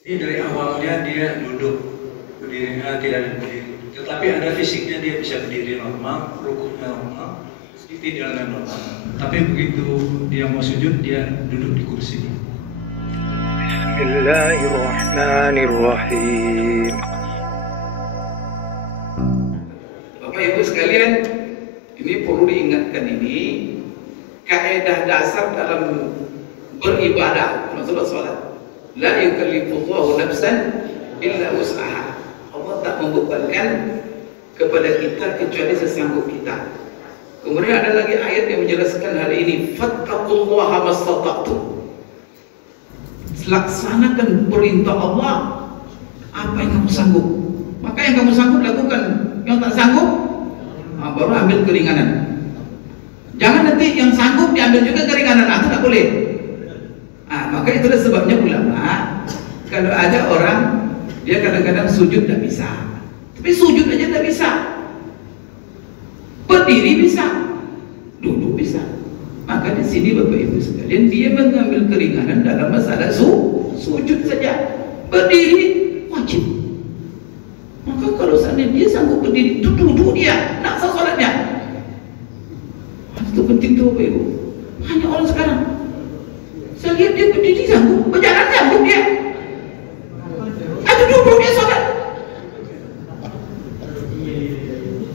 Ini dari awalnya dia duduk, berdirinya tidak berdiri. Tetapi ada fisiknya dia bisa berdiri normal, rukuknya normal, tidaknya normal. Tapi begitu dia mau sujud, dia duduk di kursi. Bismillahirrahmanirrahim. Bapak Ibu sekalian, ini perlu diingatkan, ini kaidah dasar dalam beribadah, maksudnya sholat. La yukallifullahu nafsan illa wus'aha. Allah tak membebankan kepada kita kecuali sesanggup kita. Kemudian ada lagi ayat yang menjelaskan hal ini, fattaqullaha mastata'tum. Laksanakan perintah Allah apa yang kamu sanggup. Maka yang kamu sanggup lakukan, yang tak sanggup baru ambil keringanan. Jangan nanti yang sanggup diambil juga keringanan, itu tak boleh. Maka itulah sebabnya ulama, kalau ada orang dia kadang-kadang sujud tidak bisa, tapi sujud aja tidak bisa, berdiri bisa, duduk bisa. Maka di sini Bapak Ibu sekalian, dia mengambil keringanan dalam masalah sujud saja. Berdiri wajib. Maka kalau seandainya dia sanggup berdiri, itu duduk dia, nak sah sholatnya. Itu penting tuh Bapak Ibu. Hanya orang sekarang, saya lihat dia berdiri sanggup, berjalan sanggup dia. Atau duduk dia sholat.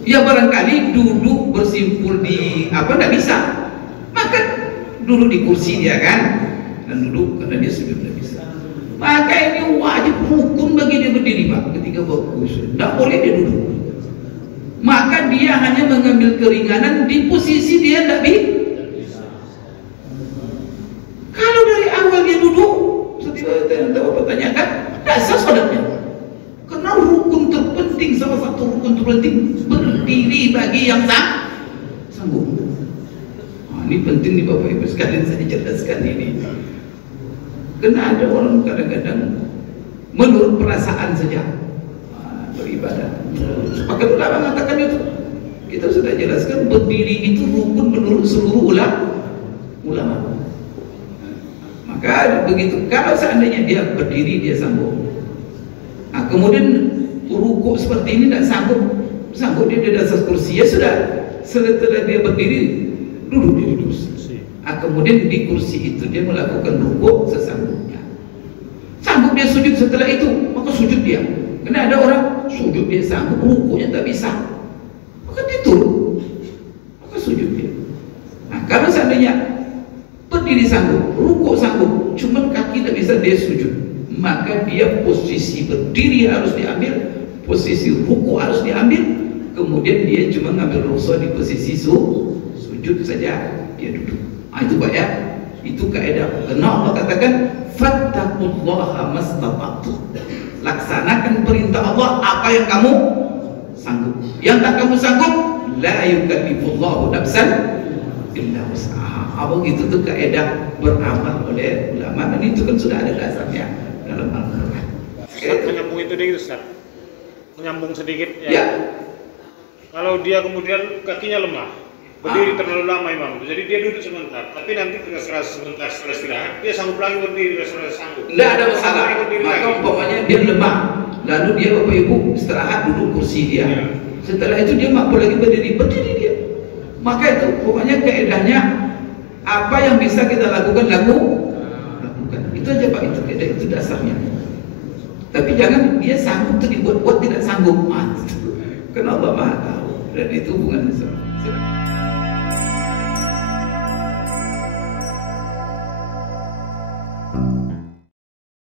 Ya barangkali duduk bersimpul di tidak bisa. Maka duduk di kursi dia kan, dan duduk karena dia sujud tidak bisa. Maka ini wajib hukum bagi dia berdiri Pak, ketika bagus. Tidak boleh dia duduk. Maka dia hanya mengambil keringanan di posisi dia tidak bisa. Kalau dari awal dia duduk, seperti yang Bapak tanyakan, tidak sah sholatnya. Karena rukun terpenting, salah satu rukun terpenting, berdiri bagi yang sanggup. Ini penting nih Bapak Ibu sekalian, saya jelaskan ini. Karena ada orang kadang-kadang menurut perasaan saja beribadah. Maka ulama mengatakan itu. Kita sudah jelaskan berdiri itu rukun menurut seluruh ulama. Maka begitu, kalau seandainya dia berdiri dia sanggup. Kemudian rukuk seperti ini tidak sanggup dia di atas kursi, ya sudah. Setelah dia berdiri, duduk di kursi. Kemudian di kursi itu dia melakukan rukuk sesanggupnya. Sanggup dia sujud setelah itu, maka sujud dia. Karena ada orang sujud dia sanggup, rukuknya tak bisa, maka dia turun, maka sujud dia. Kalau seandainya berdiri sanggup, rukuk sanggup, cuman kaki tak bisa, dia sujud, maka dia posisi berdiri harus diambil, posisi rukuk harus diambil, kemudian dia cuma ngambil rukhsah di posisi sujud saja, dia duduk. Itu Pak ya, itu kaidah. Karena Allah katakan fattaqullaha mastata'tum. Laksanakan perintah Allah apa yang kamu sanggup. Yang tak kamu sanggup, la yukallifullahu nafsan illa wus'aha. Begitu tuh kaidah beramal oleh ulama, dan itu kan sudah ada dasarnya dalam Al-Qur'an. Menyambung itu dikit Ustaz. Menyambung sedikit ya. Ya. Kalau dia kemudian kakinya lemah, berdiri terlalu lama Imam, jadi dia duduk sebentar, tapi nanti setelah istirahat dia sanggup lagi berdiri, setelah sanggup. Tidak ada masalah. Maka umpamanya dia lemah, lalu dia Bapak Ibu istirahat duduk kursi dia. Ya. Setelah itu dia mampu lagi berdiri dia. Maka itu pokoknya kaidahnya apa yang bisa kita lakukan lakukan. Itu aja Pak, itu kaidah, itu dasarnya. Tapi jangan dia sanggup itu dibuat tidak sanggup. Karena Allah Maha tahu, dan itu bukan sesuatu.